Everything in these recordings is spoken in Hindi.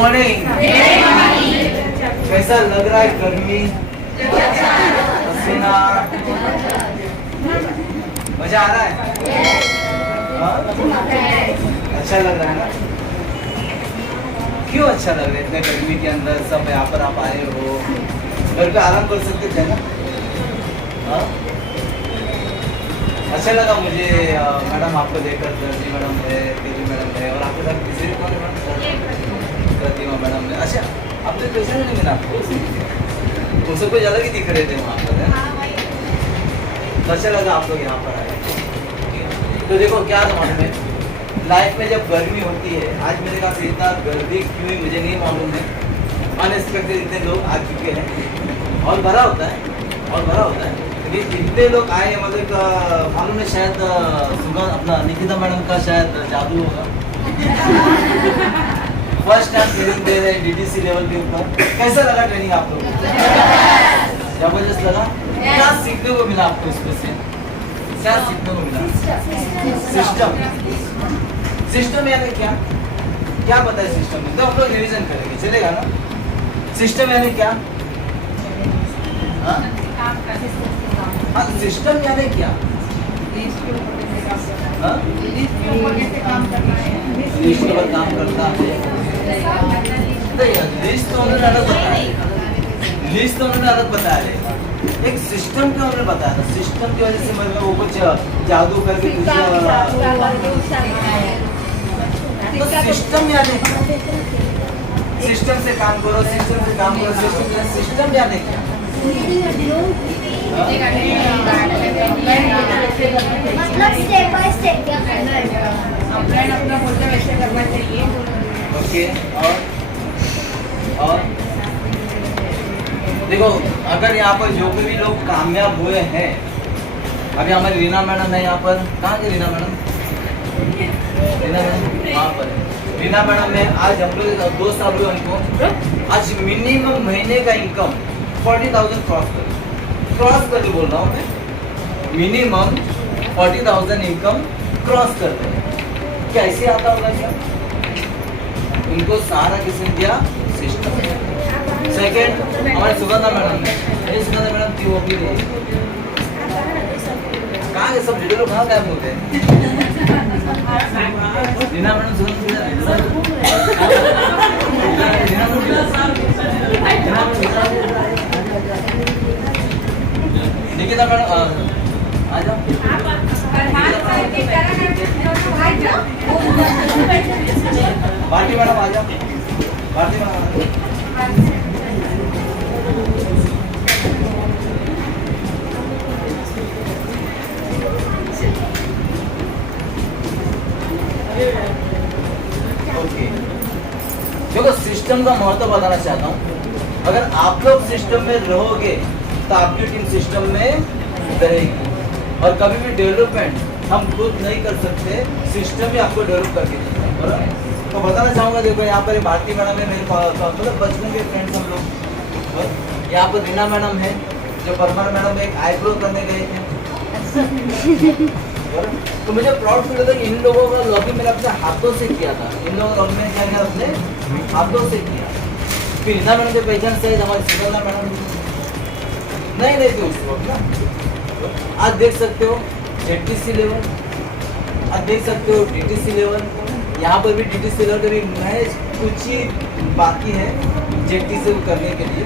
मॉर्निंग। कैसा लग रहा है गर्मी? पसीना? मजा आ रहा है? अच्छा लग रहा है ना? क्यों अच्छा लग रहा है? इतने गर्मी के अंदर सब यहाँ पर आप आए हो, घर पे आराम कर सकते थे ना? अच्छा लगा मुझे मैडम आपको देखकर। दर्जी मैडम है, तेजी मैडम है, और आपके साथ किसी कौन है मैडम? प्रतिमा मैडम है। अच्छा, आपने पेशेंट नहीं मिला आपको? वो सब कुछ अलग ही दिख रहे थे वहाँ पर, है? तो अच्छा लगा आप लोग यहाँ पर आए। तो देखो क्या मालूम है, लाइफ में जब गर्मी होती है, आज मेरे पास इतना गर्मी क्यों मुझे नहीं मालूम है। अनएक्सपेक्टेड इतने लोग आ चुके हैं और भरा होता है। इतने लोग आए, मतलब मालूम है शायद सुगंध अपना निकिता मैडम का शायद जादू होगा। फर्स्ट टाइम ट्रेनिंग दे रहे हैं डीडीसी लेवल के ऊपर। कैसा लगा ट्रेनिंग आप लोगों को? जबरदस्त लगा? क्या सीखने को मिला आपको इसमें से? क्या सीखने को मिला? सिस्टम यानी क्या पता है सिस्टम में? तो हम लोग रिवीजन करेंगे, चलेगा ना? सिस्टम यानी क्या? हाँ, सिस्टम यानी क्या? लिस्ट के ऊपर काम करता है। लिस्ट तो उन्होंने अलग बताया। एक सिस्टम के उन्होंने बताया था। सिस्टम की वजह से मतलब वो कुछ जादू करके तो सिस्टम यानी सिस्टम से काम करो, सिस्टम यानी क्या? मतलब स्टेप बाय स्टेप क्या करना है, अपना बोलते वैसे करना चाहिए। ओके, और देखो, अगर यहाँ पर जो भी लोग कामयाब हुए हैं, अभी हमारी रीना मैडम है यहाँ पर। कहाँ है रीना मैडम? वहाँ पर रीना मैडम है। आज हम लोग 2 साल हुए उनको। आज मिनिमम महीने का इनकम 40,000 क्रॉस कर बोल रहा हूँ मैं। मिनिमम 40,000 इनकम क्रॉस कर रहे हैं। कैसे आता होगा क्या? उनको सहारा किसने दिया? सिस्टम। सेकेंड, हमारे सुगंधा मैडम है। सुगंधा मैडम की वो भी कहाँ के सब लीडर कहाँ गायब होते हैं? रीना मैडम, निकिता मैडम आ जाओ। भारती मैडम आ जाओ। Bharti madam okay. देखो, सिस्टम का महत्व बताना चाहता हूँ। अगर आप लोग सिस्टम में रहोगे तो आपकी टीम सिस्टम में रहेगी। और कभी भी डेवलपमेंट हम खुद नहीं कर सकते, सिस्टम ही आपको डेवलप करके देता है। तो बताना चाहूँगा, देखो यहाँ पर भारती मैडम है, मेरे मतलब बचपन के फ्रेंड्स हम लोग। यहाँ पर रीना मैडम है, जो परमार मैडम एक आईब्रो करने गए थे। तो मुझे प्राउड फील होता है कि इन लोगों का लॉगिंग मैंने अपने हाथों से किया था। इन लोगों का लॉगिंग क्या किया? अपने हाथों से किया। फिर रीना मैडम के पहचान से हमारी सुगंधा मैडम नहीं थी उस वक्त ना। आज देख सकते हो जेटीसी लेवल, आज देख सकते हो डीटीसी लेवल। यहाँ पर भी डीटीसी लेवल का भी मैच कुछ ही बाकी है जेटीसी करने के लिए।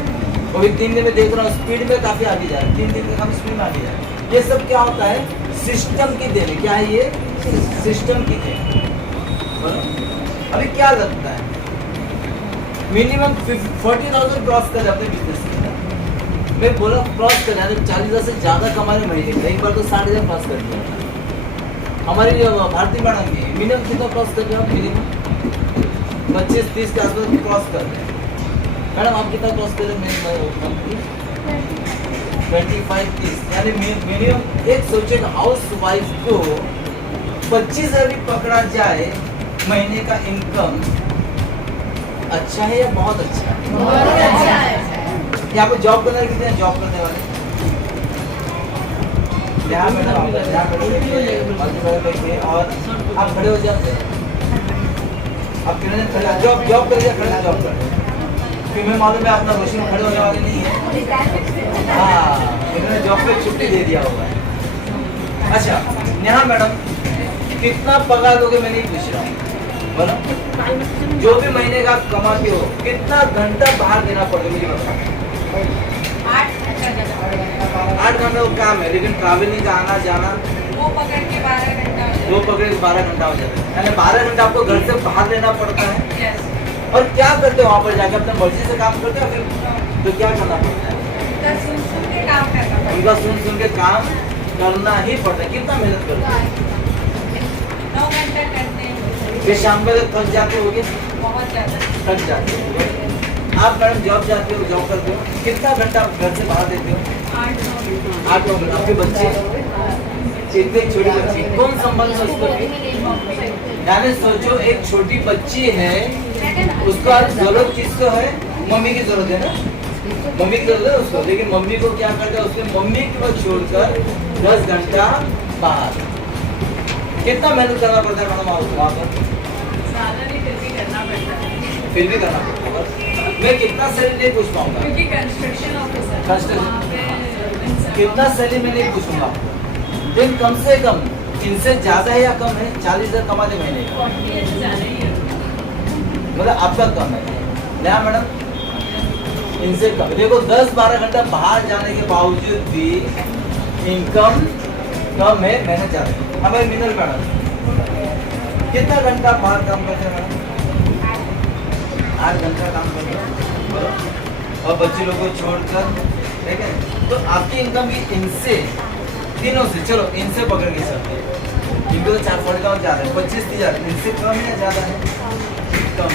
वो भी 3 दिन में देख रहा हूँ, स्पीड में काफ़ी आगे जा रहा है। 3 दिन में काफ़ी स्पीड में आगे जा रहा है। ये सब क्या होता है? सिस्टम की देन। क्या है ये? सिस्टम की देन। अभी क्या लगता है, मिनिमम 40,000 क्रॉस कर जाते हैं बिजनेस में। मैं बोला क्रॉस कर जाते, 40,000 से ज़्यादा कमाने महीने का। एक बार तो 60,000 क्रॉस कर दिया। हमारी जो भारती मैडम की मिनिमम कितना क्रॉस कर रहे हो? मिनिमम 25-30 के आसपास क्रॉस कर रहे हैं। मैडम आप कितना क्रॉस कर रहे हैं? 25-30, यानी मिनिमम। एक सोचेगा हाउस वाइफ को 25,000 भी पकड़ा जाए महीने का इनकम, अच्छा है या बहुत अच्छा है? बहुत अच्छा है। यहाँ पे जॉब करने कितने हैं? जॉब करने वाले यहाँ मैडम, और आप खड़े हो जाते हैं। अब किन्होंने खड़े जॉब कर दिया, खड़े जॉब कर, तुम्हें मालूम है अपना मशीन में खड़े होने वाले नहीं है। हाँ, इन्होंने जॉब पे छुट्टी दे दिया होगा। अच्छा नेहा मैडम, कितना पगार लोगे मैं नहीं पूछ रहा हूँ, बोलो। जो भी महीने का आप कमाते हो, कितना घंटा बाहर देना पड़ेगा मुझे बताओ। 8 घंटा वो काम है, लेकिन ट्रैवलिंग का आना जाना वो पकड़ के 12 घंटा हो वो पकड़े 12 घंटा हो जाता है, यानी 12 घंटा आपको घर से बाहर लेना पड़ता है। जाता है। और क्या करते हो वहाँ पर जाकर, अपने मर्जी से काम करते हो फिर तो क्या करना पड़ता है? तो सुन सुन के काम करना पड़ता उनका सुन के काम करना ही पड़ता है। कितना मेहनत करते हो? है। 9 घंटा करते हैं, फिर शाम में थक जाते होगे, बहुत ज्यादा। थक जाते हो। आप मैडम जॉब जाते हो, जॉब करते हो, कितना घंटा आप घर से बाहर देते हो? 8-9 घंटा। आपके बच्चे इतने छोटे बच्चे कौन संभालता है उसको? यानी सोचो एक छोटी बच्ची है, उसको आज जरूरत किसको है? मम्मी की जरूरत है ना, मम्मी की जरूरत है उसको, लेकिन मम्मी को क्या करता है, उसके मम्मी को छोड़कर 10 घंटा बाहर। कितना मेहनत करना पड़ता है मैडम आपको वहाँ पर? ज्यादा नहीं, फिर भी करना पड़ता है। फिर भी करना पड़ता है। मैं कितना सैलरी नहीं पूछ पाऊंगा, क्योंकि कंस्ट्रक्शन ऑफिसर Construction। कितना सैलरी मैं नहीं पूछूंगा, लेकिन कम से कम इनसे ज्यादा है या कम है? 40,000 कमाते महीने का, मतलब आपका कम है नया मैडम, इनसे कम। देखो 10-12 घंटा बाहर जाने के बावजूद भी इनकम कम है, मेहनत ज्यादा है। हमारे मिनल मैडम कितना घंटा बाहर काम करते हैं मैडम? 8 घंटा काम करते हैं, और बच्चे लोग को छोड़कर, ठीक है। तो आपकी इनकम भी इनसे तीनों से, चलो इनसे पकड़ के चलते हैं, इनको तो 4 गाँव जा रहे हैं, 25,000 इनसे कम है या ज्यादा है? कम।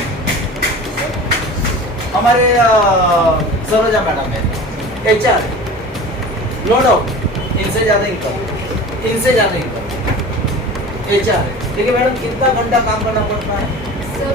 हमारे सरोजा मैडम है, HR, नो डाउट इनसे ज्यादा इनकम, इनसे ज्यादा इनकम HR है, लेकिन मैडम कितना घंटा काम करना पड़ता है? सर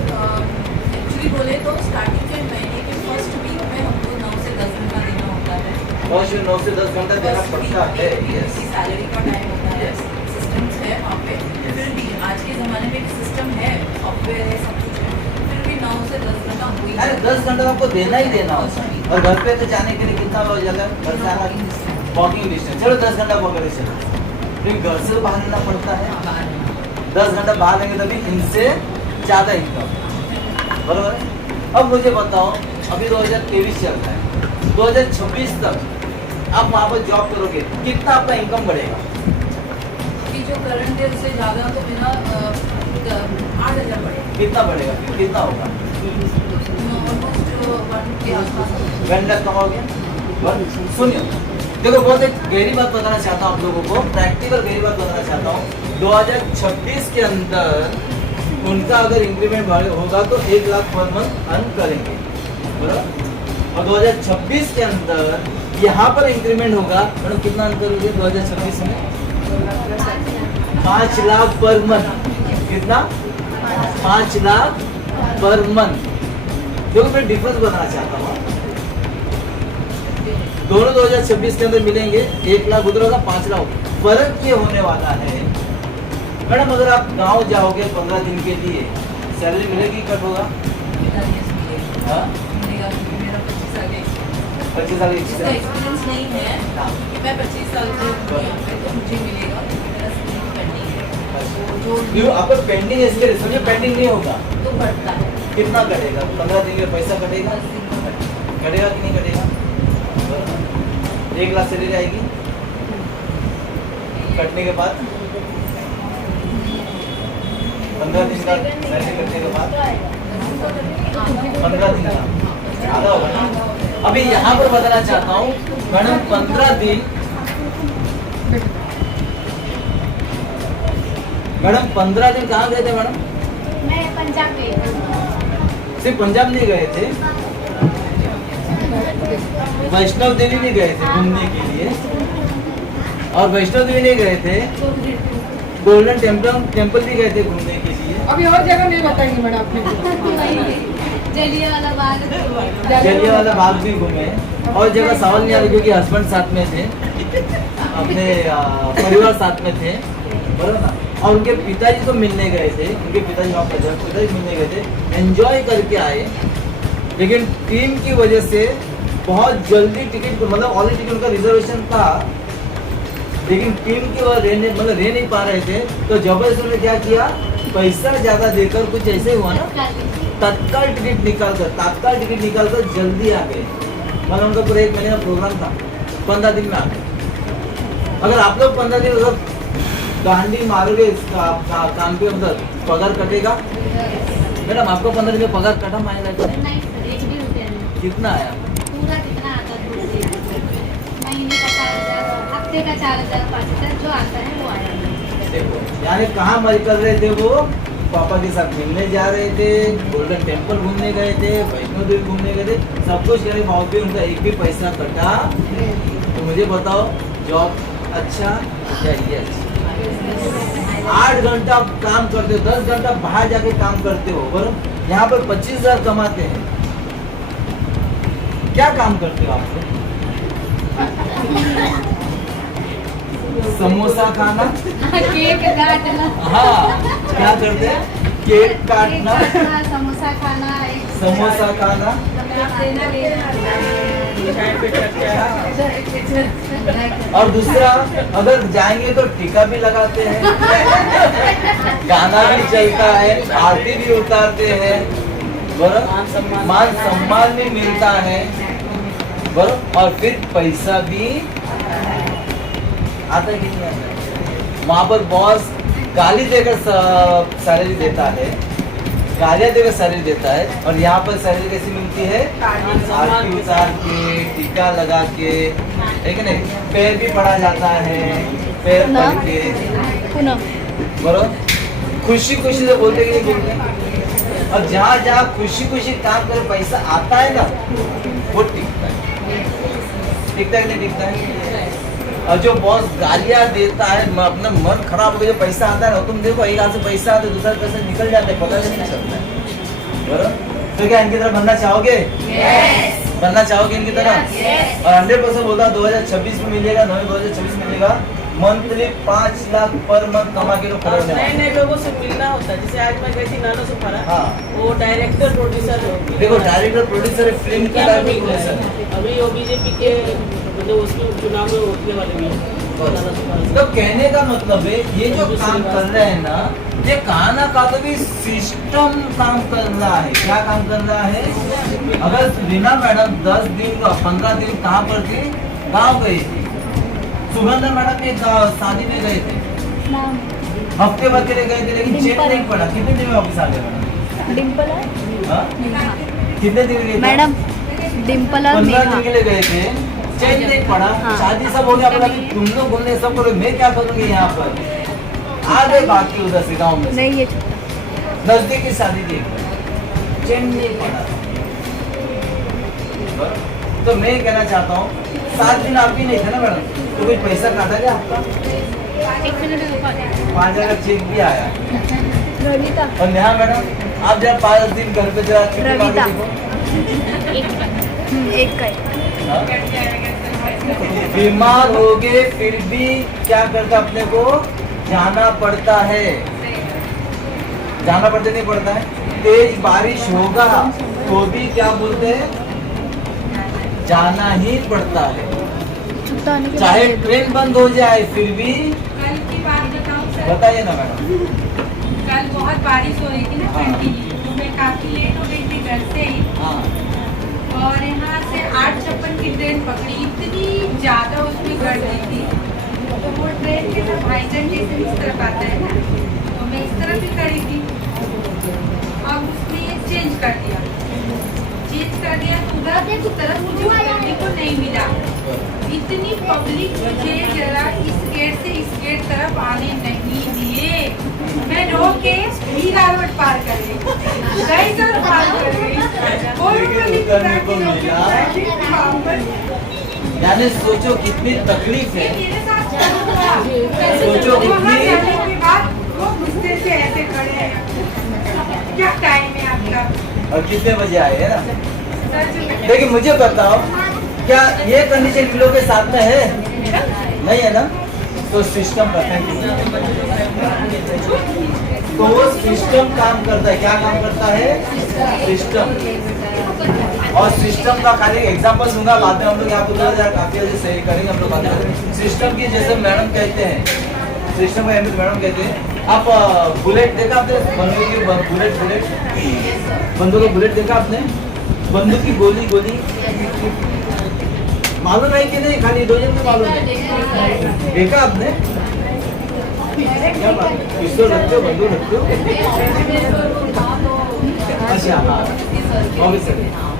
एक्चुअली बोले तो स्टार्टिंग के महीने के फर्स्ट वीक में हमको 9 से 10 घंटा देना होता है। और 9 से 10 घंटा देना पड़ता है, यस। सैलरी का टाइम होता है, सिस्टम्स है वहाँ पे। फिर भी आज के ज़माने में सिस्टम है, सॉफ्टवेयर है, सब कुछ है, फिर भी 9 से 10 घंटा हो ही अरे 10 घंटा आपको देना ही देना होता है, और घर पे तो जाने के लिए कितना हो जाता है? घर से आना वॉकिंग डिस्टेंस, चलो 10 घंटा पकड़े चलो, लेकिन घर से बाहर लेना पड़ता है। 10 घंटा बाहर लेंगे तभी इनसे ज्यादा इनकम, बराबर है। अब मुझे बताओ, अभी 2023 चल रहा है, 2026 तक आप वहाँ पर जॉब करोगे, कितना आपका इनकम बढ़ेगा? कि जो करंट है उससे ज़्यादा तो मेरा 8,000 पड़ेगा, कितना बढ़ेगा? कितना होगा? ऑलमोस्ट 1 के आसपास। 1 लाख कमाओगे? सुनिए, देखो बहुत एक गहरी बात बताना चाहता हूँ आप लोगों को, प्रैक्टिकल गहरी बात बताना चाहता हूँ। 2026 के अंदर उनका अगर इंक्रीमेंट होगा तो 1 लाख पर मंथ अर्न करेंगे, बराबर। और 2026 के अंदर यहाँ पर इंक्रीमेंट होगा, मैडम कितना अर्न करोगे 2026 में? 5 लाख पर मंथ। कितना? 5 लाख पर मंथ। देखो मैं डिफरेंस बताना चाहता हूँ, दोनों 2026 के अंदर मिलेंगे, 1 लाख उधर होगा, 5 लाख। फर्क ये होने वाला है मैडम, अगर आप गांव जाओगे 15 दिन के लिए, सैलरी मिलेगी, कट होगा? हाँ? मिलेगा, क्योंकि मेरा 25 साल का 25 साल जिसका एक्सपीरियंस नहीं है हाँ। कि मैं 25 साल से हूँ यहाँ पे, तो मुझे मिलेगा, क्योंकि मेरा स्किल पेंडिंग है। तो जो जो आपका पेंडिंग है, इसके लिए समझे पेंडिंग नहीं होगा, तो बढ़ता है, कितना कटेगा? 15 दिन में पैसा कटेगा, 10 दिन का बढ़ता है। कटेगा कि नहीं कटेगा? 1 लाख सैलरी आएगी, कटने के बाद 15 दिन का सैलरी कटने के बाद 15 दिन का आधा होगा ना। अभी यहाँ पर बताना चाहता हूँ मैडम, 15 दिन मैडम 15 दिन कहाँ गए थे मैडम? मैं पंजाब गई थी। सिर्फ पंजाब नहीं गए थे, वैष्णव देवी भी गए थे घूमने के लिए, और वैष्णव देवी नहीं गए थे, गोल्डन टेम्पल भी गए थे घूमने के लिए। अभी और जगह नहीं बताएंगे मैडम आपने। जलियांवाला बाग। जलियांवाला बाग भी घूमे, और जगह सवाल नहीं आ रही क्योंकि हस्बैंड साथ में थे, अपने परिवार साथ में थे, बराबर ना। और उनके पिताजी को मिलने गए थे, उनके पिताजी वहाँ पर पिताजी मिलने गए थे, एंजॉय करके आए, लेकिन टीम की वजह से बहुत जल्दी टिकट, मतलब ऑलरेडी टिकट का रिजर्वेशन था, लेकिन टीम की वजह रह नहीं पा रहे थे, तो जबरदस्ती उन्होंने क्या किया, पैसा ज्यादा देकर कुछ ऐसे हुआ ना, तत्काल टिकट निकालकर जल्दी आ गए। मतलब उनका पूरा 1 महीने का प्रोग्राम था, 15 दिन में आ गए। अगर आप लोग 15 दिन मतलब गांडी मारोगे काम पे, मतलब पगार कटेगा मैडम? आपको 15 दिन में पगार कटा मायने लगा? नहीं सर, 1 भी रुपया नहीं। कितना आया? पूरा कितना आता है? महीने का 4,000, हफ्ते का 4,000, 5,000 जो आता है वो आया। देखो, यानी कहाँ मज कर रहे थे वो? पापा के साथ मिलने जा रहे थे, गोल्डन टेम्पल घूमने गए थे, वैष्णो देवी घूमने गए थे, सब कुछ करने के बावजूद उनका एक भी पैसा कटा। तो मुझे बताओ, जॉब अच्छा या ये अच्छा? 8 घंटा आप काम करते हो, 10 घंटा बाहर जाके काम करते हो, बराबर? यहाँ पर 25,000 कमाते हैं। क्या काम करते हो आप लोग? समोसा खाना, केक काटना। हाँ, क्या करते हैं? केक काटना, समोसा खाना, समोसा खाना, और दूसरा अगर जाएंगे तो टीका भी लगाते हैं, गाना भी चलता है, आरती भी उतारते हैं, बराबर? मान सम्मान भी मिलता है, बराबर? और फिर पैसा भी आता है कि नहीं आता है? वहाँ पर बॉस गाली देकर सैलरी देता है, गालियाँ देकर सैलरी देता है, और यहाँ पर सैलरी कैसी मिलती है? आरती उतार के, टीका लगा के, ठीक है नहीं? पैर भी पड़ा जाता है, पैर पड़ के, बराबर? खुशी खुशी से बोलते कि नहीं बोलते? और जहाँ जहाँ खुशी खुशी काम करे पैसा आता है ना, वो टिकता है। टिकता है कि नहीं टिकता है? और जो बॉस गालियाँ देता है, अपना मन खराब हो गया, जो पैसा आता है ना, तुम देखो एक हाथ से पैसा आता है, दूसरा पैसा निकल जाता है, पता नहीं चलता है, बराबर? तो क्या इनकी तरह बनना चाहोगे? बनना चाहोगे इनकी तरह? और 100% बोलता हूँ 2026 में मिलेगा, 2026 में मिलेगा, मंथली 5 लाख पर मंथ कमा के लोग खड़े होने वाले हैं। नए लोगों से मिलना होता है। जैसे आज मैं गई थी नानो सुपारा, हाँ। वो डायरेक्टर प्रोड्यूसर देखो, डायरेक्टर प्रोड्यूसर है, फिल्म की डायरेक्टर प्रोड्यूसर है। अभी वो बीजेपी के मतलब उसके चुनाव में उठने वाले भी हैं। तो कहने का मतलब है, ये जो काम कर रहे हैं ना, ये कहाँ ना कहाँ तो भी सिस्टम काम कर रहा है। क्या काम कर रहा है? अगर रीना मैडम 10 दिन का 15 दिन कहाँ पर थी? गाँव गई थी। सुगंधा मैडम के शादी में गए थे, हफ्ते भर के लिए गए थे, लेकिन चेक नहीं पड़ा। कितने दिन में वापस आ गए मैडम? डिम्पल है कितने दिन के लिए? मैडम, डिम्पल और 15 दिन नेहा। के लिए गए थे, चेक नहीं पड़ा। हाँ। शादी सब हो गया, बोला कि तुम लोग घूमने सब करो, मैं क्या करूँगी यहाँ पर? आ गए बाकी उधर से गाँव में से। नहीं, ये नजदीक की शादी थी, चेक नहीं पड़ा। तो मैं कहना चाहता हूँ, 7 दिन आपकी नहीं थे ना मैडम, तो कोई पैसा काटा गया आपका? 5,000 का चेक भी आया। रविता, और नेहा मैडम, आप जब 5 दिन घर पे जरा छुट्टी मार के रविता। देखो। एक का ही। हाँ? बीमार हो गए फिर भी क्या करता, अपने को जाना पड़ता है। जाना पड़ता नहीं पड़ता है? तेज बारिश होगा तो भी क्या बोलते हैं, जाना ही पड़ता है। छुट्टा आने के चाहे बाद ट्रेन बंद हो जाए फिर भी। कल की बात बताऊं सर, बताइए ना मैडम। कल बहुत बारिश हो रही थी ना, हाँ। कंटिन्यू, तो मैं काफी लेट हो गई थी घर से ही, हाँ, और यहाँ से 8:56 की ट्रेन पकड़ी। इतनी ज्यादा उसमें गर्दी थी, तो वो ट्रेन के ना भाईजान जैसे इस तरफ आता है ना, तो मैं इस तरफ ही खड़ी थी। अब उसने ये चेंज कर दिया, तो उधर की तरफ मुझे उतरने को नहीं मिला। इतनी पब्लिक मुझे जरा इस गेट से इस गेट तरफ आने नहीं दिए। मैं रो के मीरा रोड पार कर गई, गई तो पार कर गई। कोई मुझे उतरने को मिला। यानी सोचो कितनी तकलीफ है। मेरे साथ क्या हुआ? सोचो वहाँ कितनी- जाने के बाद वो गुस्से से ऐसे खड़े हैं, क्या टाइम है आपका? और कितने बजे आए है ना? सच में। लेकिन मुझे बताओ, क्या ये कंडीशन इन लोगों के साथ में है? नहीं है ना? तो सिस्टम का थैंक यू। तो वो सिस्टम काम करता है। क्या काम करता है? सिस्टम। और सिस्टम का खाली एग्जांपल दूंगा, बाद में हम लोग आपको काफी अच्छे सही करेंगे हम लोग बात करेंगे। सिस्टम की जैसे मैडम कहते हैं, सिस्टम का अहमियत मैडम कहते हैं। आप बुलेट देखा आपने? बंदूक की बुलेट बंदूक का बुलेट देखा आपने? बंदूक की गोली मालूम है कि नहीं? खाली दो जन को मालूम है। देखा आपने? क्या बात है? पिस्तौल रखते हो, बंदूक रखते हो? अच्छा हाँ,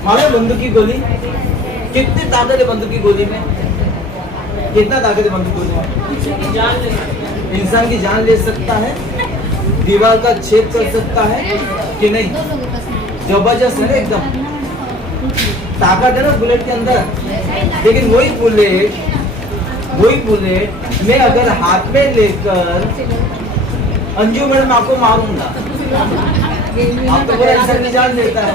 मालूम बंदूक की गोली कितनी ताकत है? बंदूक की गोली में कितना ताकत है? बंदूक की गोली में इंसान की जान ले सकता है, दीवार का छेद कर सकता है कि नहीं? जबरदस्त है ना, एकदम ताकत है ना बुलेट के अंदर। लेकिन वही बुलेट मैं अगर हाथ में लेकर अंजू मैडम आपको मारूंगा, आपको पूरा इंसान की जान देता है।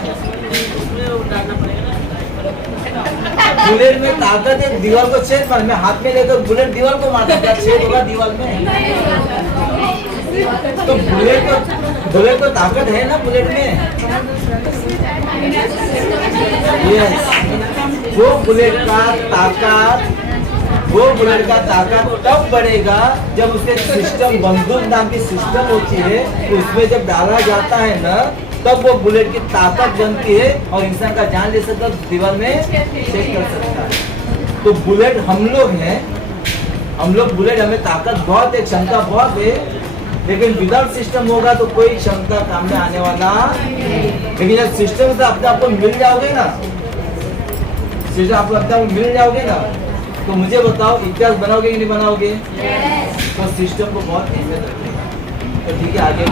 बुलेट में ताकत है, दीवार को छेद मार। मैं हाथ में लेकर बुलेट दीवार को मारता, क्या छेद होगा दीवार में? तो बुलेट को ताकत है ना बुलेट में। यस, वो बुलेट का ताकत तब बढ़ेगा जब उसके सिस्टम, बंदूक नाम की सिस्टम होती है, उसमें जब डाला जाता है ना, तब वो बुलेट की ताकत बनती है और इंसान का जान ले सकता है, दीवार में चेक कर सकता है। तो बुलेट हम लोग हैं, बुलेट हमें ताकत बहुत है, क्षमता बहुत है, लेकिन विदाउट सिस्टम होगा तो कोई क्षमता काम में आने वाला। लेकिन जब सिस्टम से अपने आप को मिल जाओगे ना, सिस्टम आपको अपने आप मिल जाओगे ना, तो मुझे बताओ इतिहास बनाओगे कि नहीं बनाओगे? तो सिस्टम को बहुत अहमियत रखेगा। तो ठीक है, आगे